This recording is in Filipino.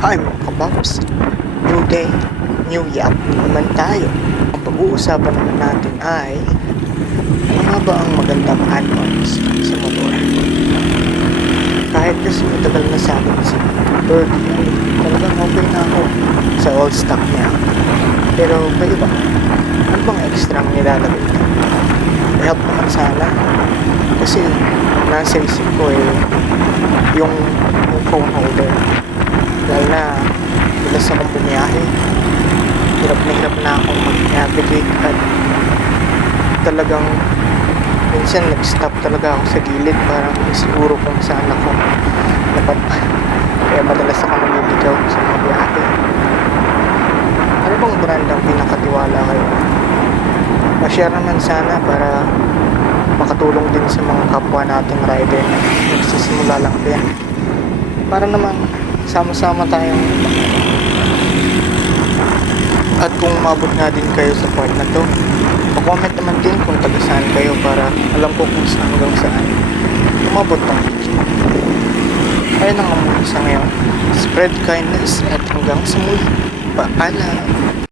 Hi mga kabaps, new day, new yap naman tayo. Ang pag-uusapan naman natin ay ano nga ba ang magandang add-ons sa motor. Kahit kasi matagal na sa akin si Birdie ay talagang okay na ako sa all stock niya. Pero kayo ba? Ano bang extra ang nilalagay ko? Help naman sana. Kasi nasa isip ko yung phone holder. Dahil na bilas akong bumiyahe, hirap na akong mag-navigate at talagang minsan nag-stop talaga ako sa gilid para siguro kung saan ako napadpad. Kaya madalas ako namimigaw sa mga biyahe. Ano bang brand ang pinakatiwala kayo? Ma-share naman sana para makatulong din sa mga kapwa nating rider na nagsisimula lang din. Para naman sama-sama tayong at kung umabot nga din kayo sa part na to, pa-comment naman din kung taga saan kayo para alam ko kung saan hanggang saan umabot ang video. Ayun ang muna sa ngayon. Spread kindness at hanggang sa muli. Paalam!